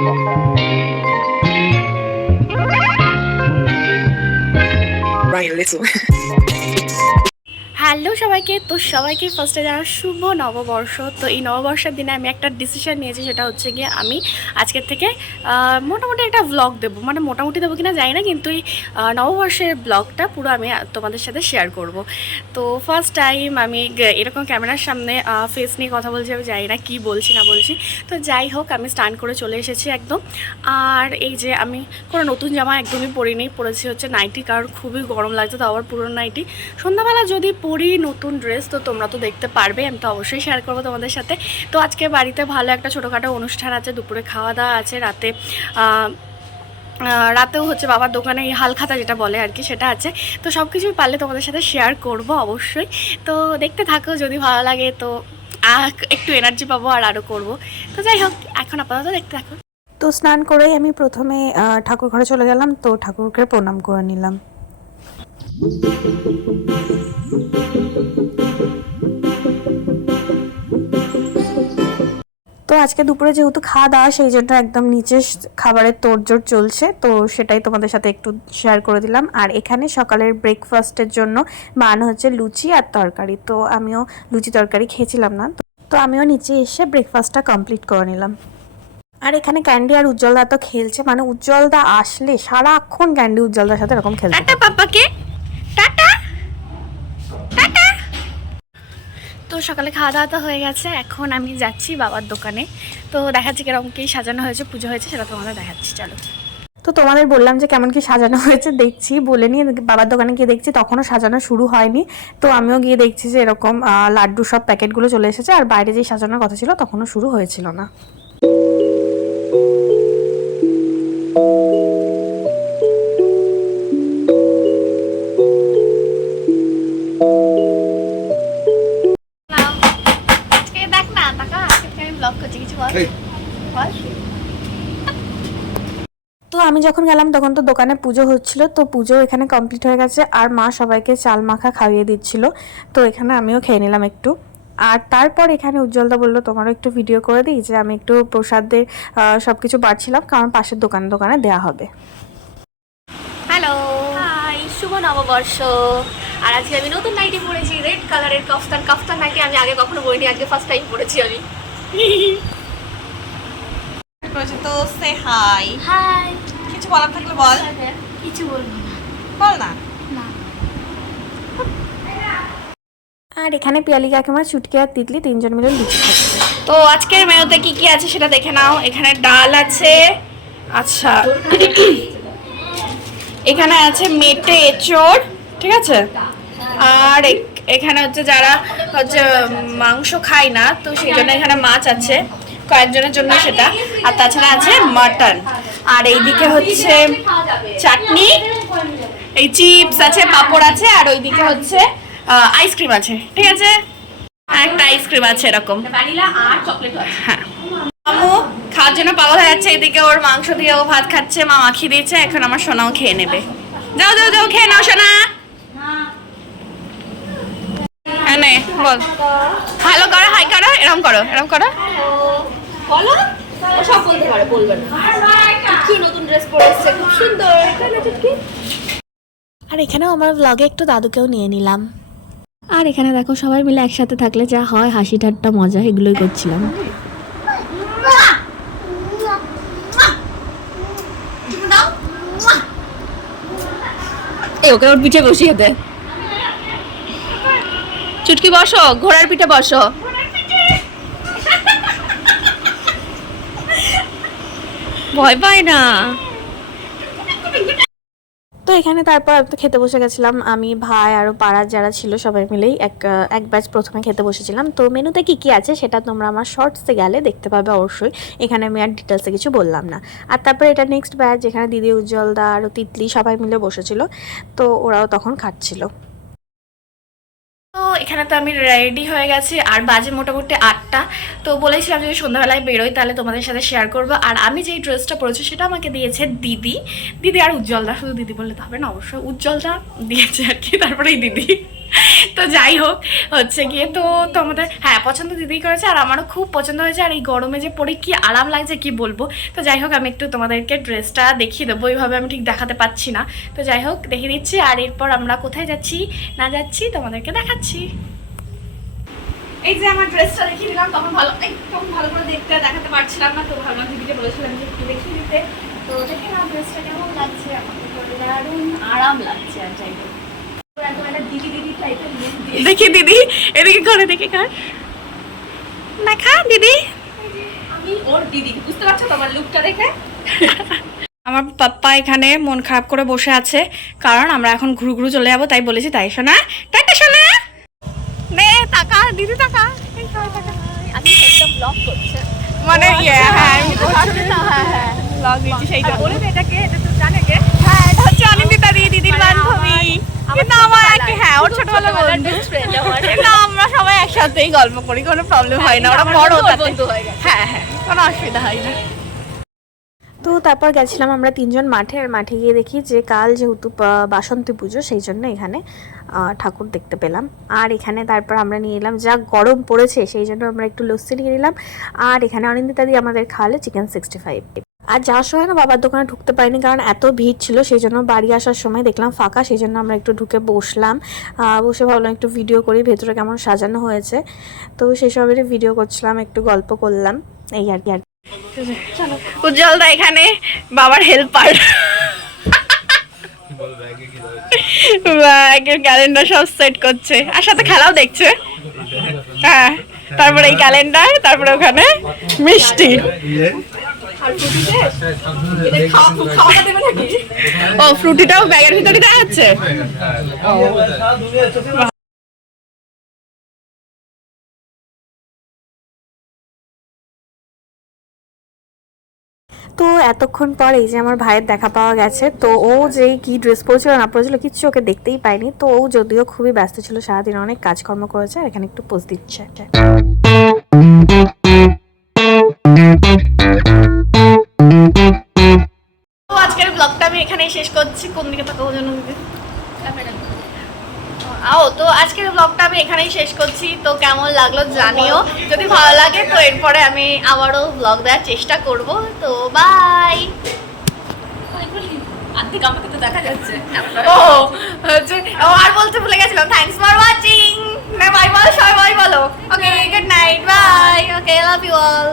Ryan Little. Hello সবাইকে, তো সবাইকে ফার্স্টে জানা শুভ নববর্ষ। তো এই নববর্ষের দিনে আমি একটা ডিসিশন নিয়েছি, সেটা হচ্ছে গিয়ে আমি আজকের থেকে মোটামুটি একটা ব্লগ দেবো, মানে মোটামুটি দেবো কিনা জানি না, কিন্তু এই নববর্ষের ব্লগটা পুরো আমি তোমাদের সাথে শেয়ার করব। তো ফার্স্ট টাইম আমি এরকম ক্যামেরার সামনে ফেস নিয়ে কথা বলছি, আমি জানি না কী বলছি না বলছি। তো যাই হোক, আমি স্টান করে চলে এসেছি একদম। আর এই যে আমি কোনো নতুন জামা একদমই পরিনি, পরেছি হচ্ছে নাইটি, কারণ খুবই গরম লাগছে, তো আবার পুরনো নাইটি। সন্ধ্যাবেলা যদি পরি নতুন ড্রেস তো তোমরা তো দেখতে পারবে, আমি তো অবশ্যই শেয়ার করবো তোমাদের সাথে। তো আজকে বাড়িতে ভালো একটা ছোটোখাটো অনুষ্ঠান আছে, দুপুরে খাওয়া দাওয়া আছে, রাতেও হচ্ছে বাবার দোকানে এই হালখাতা যেটা বলে আর কি, সেটা আছে। তো সব কিছুই পারলে তোমাদের সাথে শেয়ার করব অবশ্যই। তো দেখতে থাকো, যদি ভালো লাগে তো একটু এনার্জি পাবো আর আরও করবো। তো যাই হোক, এখন আপাতত দেখতে থাকো। তো স্নান করেই আমি প্রথমে ঠাকুর ঘরে চলে গেলাম, তো ঠাকুরকে প্রণাম করে নিলাম। তো আজকে দুপুরে যেহেতু খাওয়া দাওয়া, সেই জন্য একদম নিচে খাবারের তোড়জোড় চলছে, তো সেটাই তোমাদের সাথে একটু শেয়ার করে দিলাম। আর এখানে সকালের ব্রেকফাস্টের জন্য বানানো হচ্ছে লুচি আর তরকারি। তো আমিও লুচি তরকারি খেয়েছিলাম না, তো আমিও নিচে এসে ব্রেকফাস্টটা কমপ্লিট করে নিলাম। আর এখানে ক্যান্ডি আর উজ্জ্বলদা তো খেলছে, মানে উজ্জ্বলদা আসলে সারাক্ষণ ক্যান্ডি উজ্জ্বলদার সাথে এরকম খেলছে। টাটা পাপাকে, টাটা টাটা। তো সকালে খাওয়া দাওয়া তো হয়ে গেছে, এখন আমি যাচ্ছি বাবার দোকানে। তো দেখাচ্ছি কিরকম কি সাজানো হয়েছে, পুজো হয়েছে, সেটা তোমাদের দেখাচ্ছি, চলো। তো তোমাদের বললাম যে কেমন কি সাজানো হয়েছে, দেখছি বলে নিয়ে বাবার দোকানে গিয়ে দেখছি তখনও সাজানো শুরু হয়নি। তো আমিও গিয়ে দেখছি যে এরকম লাড্ডু সব প্যাকেটগুলো চলে এসেছে, আর বাইরে যেই সাজানোর কথা ছিল তখনও শুরু হয়েছিল না। তো আমি যখন গেলাম তখন তো দোকানে পুজো হচ্ছিল, তো পুজো এখানে কমপ্লিট হয়ে গেছে, আর মা সবাইকে চাল মাখা খাইয়ে দিচ্ছিল। তো এখানে আমিও খেয়ে নিলাম একটু। আর তারপর এখানে উজ্জ্বলদা বললো তোমারও একটু ভিডিও করে দিই, যে আমি একটু প্রসাদের সব কিছু বাড়ছিলাম, কারণ পাশের দোকানে দেওয়া হবে। হ্যালো, হাই, শুভ নববর্ষ। আর আজকে আমি নতুন নাইটি পরেছি, রেড কালারের কাফতান নাইটি। আমি আগে কখনো পরিনি, আজকে ফার্স্ট টাইম পরেছি আমি। তো সে হাই হাই। কিছু বলার থাকলে বল। কিছু বলবো না, বল না। আর এখানে পিয়ালি কাকিমা, চুটকি আর তিতলি তিনজন মিলে লুচি খাচ্ছে। তো আজকের মেনুতে কি কি আছে সেটা দেখে নাও। এখানে ডাল আছে, আচ্ছা এখানে আছে মেটে এঁচড়, ঠিক আছে। আর এখানে হচ্ছে যারা হচ্ছে মাংস খায় না, তো সেই জন্য এখানে মাছ আছে কয়েকজনের জন্য সেটা। আর তাছাড়া আছে মাটন। আর এইদিকে হচ্ছে চাটনি, এই চিপস আছে, পাঁপড় আছে, আর ওইদিকে হচ্ছে আইসক্রিম আছে, ঠিক আছে। আর একটা আইসক্রিম আছে এরকম, ভ্যানিলা আর চকলেট আছে। হ্যাঁ, আম্মু খাওয়ার জন্য পাগল হয়ে যাচ্ছে। এদিকে ওর মাংস দিয়ে ও ভাত খাচ্ছে, মা মাখিয়ে দিয়েছে, এখন আমার সোনাও খেয়ে নেবে। যাও যাও যাও, খেয়ে নাও সোনা। হ্যাঁ নে বল, ভালো করো, হাই করো, এরকম করো, এরকম করো, বলো। ও সব বলতে পারে, বলবে না। কি নতুন ড্রেস পরেছে, খুব সুন্দর। আর এখানেও আমার ব্লগে একটু দাদুকেও নিয়ে নিলাম। আর এখানে দেখো সবাই মিলে একসাথে থাকলে যা হয়, হাসি ঠাট্টা মজা, এগুলোই করছিলাম। ওকে ওর পিঠে বসিয়ে দে। চুটকি বসো, ঘোড়ার পিঠে বসো। ভয় পায় না। তো এখানে তারপর তো খেতে বসে গেছিলাম আমি, ভাই আরও পাড়ার যারা ছিল সবাই মিলেই এক ব্যাচ প্রথমে খেতে বসেছিলাম। তো মেনুতে কি কি আছে সেটা তোমরা আমার শর্টসে গেলে দেখতে পাবে অবশ্যই, এখানে আমি আর ডিটেলসে কিছু বললাম না। আর তারপরে এটা নেক্সট ব্যাচ, যেখানে দিদি, উজ্জ্বলদা আর তিতলি সবাই মিলে বসেছিল, তো ওরাও তখন খাচ্ছিল। তো এখানে তো আমি রেডি হয়ে গেছি, আর বাজে মোটামুটি 8টা। তো বলেছিলাম যদি সন্ধ্যাবেলায় বেরোই তাহলে তোমাদের সাথে শেয়ার করবো। আর আমি যেই ড্রেসটা পরেছি সেটা আমাকে দিয়েছে দিদি আর উজ্জ্বলদা। শুধু দিদি বললে তো হবে না, অবশ্যই উজ্জ্বলদা দিয়েছে আর কি, তারপরেই দিদি। তো যাই হোক হচ্ছে গিয়ে তো আমাদের হ্যাঁ পছন্দ দিদিই করেছে, আর আমারও খুব পছন্দ হয়েছে। আর এই গরমে যে পরে কি আরাম লাগছে কি বলবো। তো যাই হোক আমি একটু তোমাদেরকে ড্রেসটা দেখিয়ে দেবো, ওইভাবে আমি ঠিক দেখাতে পাচ্ছি না। তো যাই হোক দেখিয়ে দিচ্ছি, আর এরপর আমরা কোথায় যাচ্ছি না যাচ্ছি তোমাদেরকে দেখাচ্ছি। এই যে আমার ড্রেসটা দেখিয়ে দিলাম, তখন ভালো করে দেখাতে পারছিলাম না, তো ভাবলাম দিদিকে বলেছিলাম যে একটু দেখিয়ে দিতে। তো দেখে নাও ড্রেসটা কেমন লাগছে, আমাকে তো দারুণ আরাম লাগছে। আর যাই হোক দেখি দিদি এদিকে করে দেখে কার দেখা দিদি, আমি ওর দিদি, বুঝতে পারছো তোমার লুকটা দেখে? আমার পাপ্পা এখানে মন খারাপ করে বসে আছে, কারণ আমরা এখন ঘুরু ঘুরু চলে যাবো, তাই বলেছি। তাই শোনা টাটা শোনা নে টাকা দিদি টাকা আমি একটা ব্লগ করছে মানে হ্যাঁ আমি ব্লগ দিচ্ছি সেইটা বলে দে। এটাকে এটা তো জানে কে? হ্যাঁ এটা হচ্ছে অনিন্দিতা দিদির বান্ধবী, কিন্তু আমার হ্যাঁ ওর ছোটবেলা বন্ধু। না আমরা সবাই একসাথেই গল্প করি, কোনো প্রবলেম হয় না, ওরা বড় বন্ধু হয়ে গেছে। হ্যাঁ হ্যাঁ কোনো অসুবিধা হয় না। তো তারপর গেছিলাম আমরা তিনজন মাঠে, আর মাঠে গিয়ে দেখি যে কাল যেহেতু বাসন্তী পুজো সেই জন্য এখানে ঠাকুর দেখতে পেলাম। আর এখানে তারপর আমরা নিয়ে এলাম, যা গরম পড়েছে সেই জন্য আমরা একটু লস্যি নিয়ে নিলাম। আর এখানে অনিন্দিতা দিয়ে আমাদের খাওয়ালে চিকেন 65। আর যাওয়ার সময় না বাবার দোকানে ঢুকতে পারিনি, কারণ এত ভিড় ছিল, সেই জন্য বাড়ি আসার সময় দেখলাম ফাঁকা, সেই জন্য আমরা একটু ঢুকে বসলাম। বসে ভাবলাম একটু ভিডিও করি ভেতরে কেমন সাজানো হয়েছে। তো সেসবেরই ভিডিও করছিলাম, একটু গল্প করলাম, এই আর কি। উজ্জ্বলদা এখানে বাবার হেল্পার, ব্যাগের ক্যালেন্ডার সব সেট করছে, আর সাথে খেলাও দেখছে। হ্যাঁ তারপরে এই ক্যালেন্ডার, তারপরে ওখানে মিষ্টি। ও ফ্রুটিটাও ব্যাগের ভিতরে দেওয়া হচ্ছে। তো এতক্ষণ পর এই যে আমার ভাইয়ের দেখা পাওয়া গেছে। তো ও যে কি ড্রেস পরেছিল না পরেছিল কিচ্ছু ওকে দেখতেই পাইনি। তো ও যদিও খুবই ব্যস্ত ছিল, সারাদিন অনেক কাজকর্ম করেছে, আর এখানে একটু পোজ দিচ্ছে। তো আজকের ব্লগটা আমি এখানেই শেষ করছি। কোন দিকে তাকাবো যেন তো আজকের ব্লগটা আমি এখানেই শেষ করছি। তো কেমন লাগলো জানিও, যদি ভালো লাগে তো এরপরে আমি আবারও ব্লগ দেওয়ার চেষ্টা করব। তো বাই। আর্ধেক আমাকে তো দেখা যাচ্ছে। আর বলতে ভুলে গেছিলাম, থ্যাঙ্কস ফর ওয়াচিং। বাই বলো, সবাই বাই বলো। Okay good night, bye. Okay love you all.